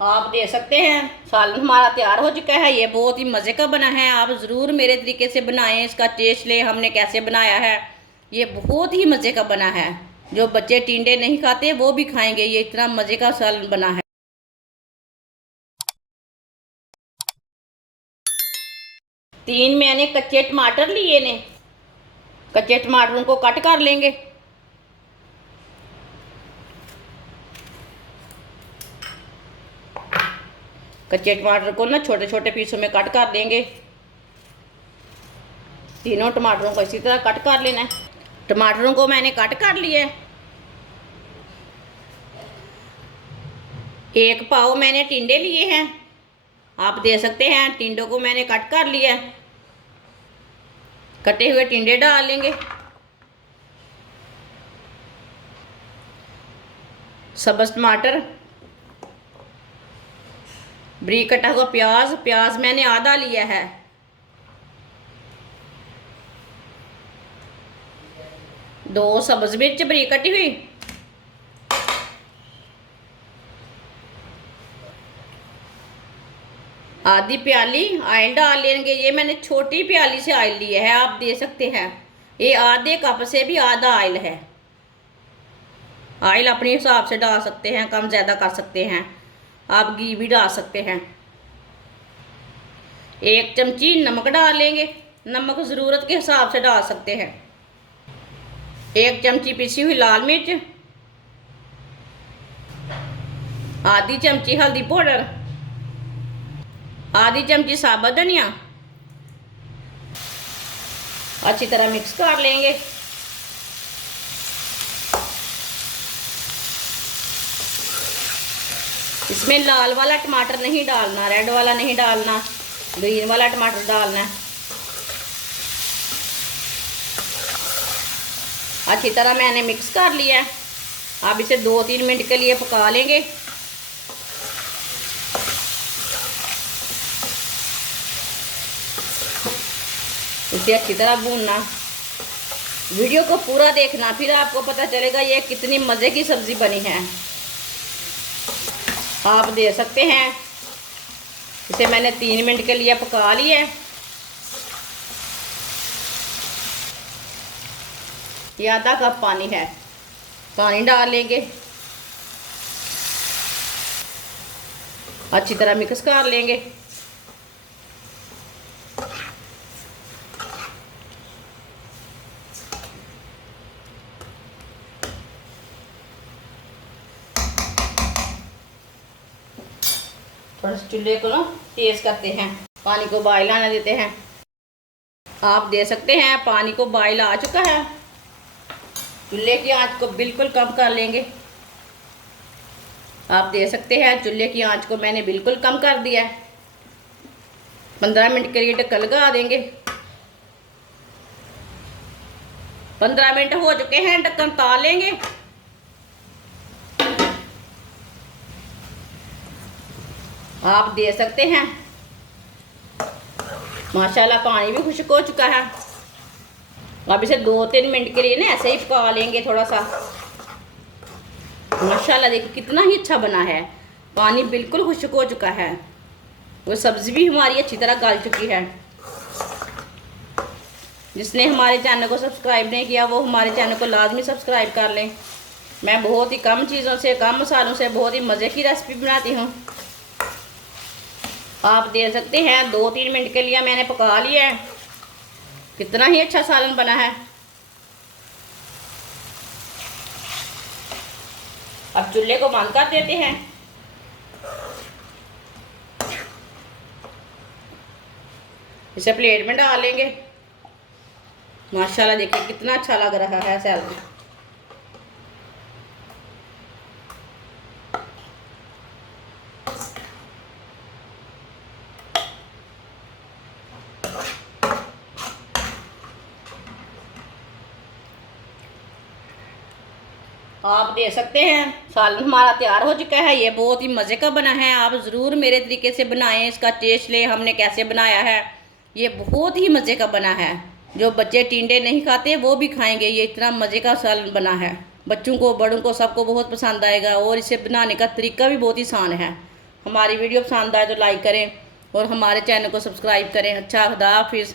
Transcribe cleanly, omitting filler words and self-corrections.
आप दे सकते हैं। सालन हमारा तैयार हो चुका है। ये बहुत ही मज़े का बना है। आप ज़रूर मेरे तरीके से बनाएं, इसका टेस्ट लें हमने कैसे बनाया है। ये बहुत ही मज़े का बना है। जो बच्चे टिंडे नहीं खाते वो भी खाएंगे। ये इतना मज़े का सालन बना है। 3 मैंने कच्चे टमाटर लिए ने। कच्चे टमाटरों को कट कर लेंगे। कच्चे टमाटर को ना छोटे छोटे पीसों में कट कर देंगे। तीनों टमाटरों को इसी तरह कट कर लेना है। टमाटरों को मैंने कट कर लिया है। 1 पाव मैंने टिंडे लिए हैं। आप दे सकते हैं। टिंडों को मैंने कट कर लिया है। कटे हुए टिंडे डाल लेंगे। सब्ज़ टमाटर, बारीक कटा हुआ प्याज। प्याज मैंने आधा लिया है। दो सब्ज़ मिर्च बारीक कटी हुई। आधी प्याली ऑयल डाल लेंगे। ये मैंने छोटी प्याली से ऑयल लिया है। आप दे सकते हैं। ये आधे कप से भी आधा ऑयल है। ऑयल अपने हिसाब से डाल सकते हैं, कम ज़्यादा कर सकते हैं। आप घी भी डाल सकते हैं। 1 चमची नमक डाल लेंगे। नमक ज़रूरत के हिसाब से डाल सकते हैं। 1 चमची पिसी हुई लाल मिर्च। आधी चमची हल्दी पाउडर। आधी चमची साबुत धनिया। अच्छी तरह मिक्स कर लेंगे। इसमें लाल वाला टमाटर नहीं डालना, रेड वाला नहीं डालना, ग्रीन वाला टमाटर डालना है। अच्छी तरह मैंने मिक्स कर लिया है। अब इसे 2-3 मिनट के लिए पका लेंगे। इसे अच्छी तरह भूनना। वीडियो को पूरा देखना, फिर आपको पता चलेगा ये कितनी मज़े की सब्ज़ी बनी है। आप दे सकते हैं। इसे मैंने 3 मिनट के लिए पका लिया है। ये आधा कप पानी है। पानी डाल लेंगे। अच्छी तरह मिक्स कर लेंगे। थोड़ा सा चूल्हे को ना तेज़ करते हैं। पानी को बॉयल आने देते हैं। आप दे सकते हैं। पानी को बॉयल आ चुका है। चूल्हे की आंच को बिल्कुल कम कर लेंगे। आप दे सकते हैं। चूल्हे की आंच को मैंने बिल्कुल कम कर दिया है। 15 मिनट के लिए ढक्कन लगा देंगे। 15 मिनट हो चुके हैं। ढक्कन उतार लेंगे। आप दे सकते हैं। माशाल्लाह पानी भी खुश्क हो चुका है। अब इसे 2-3 मिनट के लिए ना ऐसे ही पका लेंगे थोड़ा सा। माशाल्लाह देखिए कितना ही अच्छा बना है। पानी बिल्कुल खुश्क हो चुका है। वो सब्ज़ी भी हमारी अच्छी तरह गल चुकी है। जिसने हमारे चैनल को सब्सक्राइब नहीं किया वो हमारे चैनल को लाजमी सब्सक्राइब कर लें। मैं बहुत ही कम चीज़ों से, कम मसालों से बहुत ही मज़े की रेसिपी बनाती हूँ। आप दे सकते हैं। 2-3 मिनट के लिए मैंने पका लिया है। कितना ही अच्छा सालन बना है। अब चूल्हे को बंद कर देते हैं। इसे प्लेट में डाल लेंगे। माशाल्लाह देखिए कितना अच्छा लग रहा है सैलड। आप दे सकते हैं। सालन हमारा तैयार हो चुका है। ये बहुत ही मज़े का बना है। आप ज़रूर मेरे तरीके से बनाएं, इसका टेस्ट लें हमने कैसे बनाया है। ये बहुत ही मज़े का बना है। जो बच्चे टिंडे नहीं खाते वो भी खाएंगे। ये इतना मज़े का सालन बना है। बच्चों को, बड़ों को, सबको बहुत पसंद आएगा। और इसे बनाने का तरीका भी बहुत ही आसान है। हमारी वीडियो पसंद आए तो लाइक करें और हमारे चैनल को सब्सक्राइब करें। अच्छा, खुदा हाफिज़।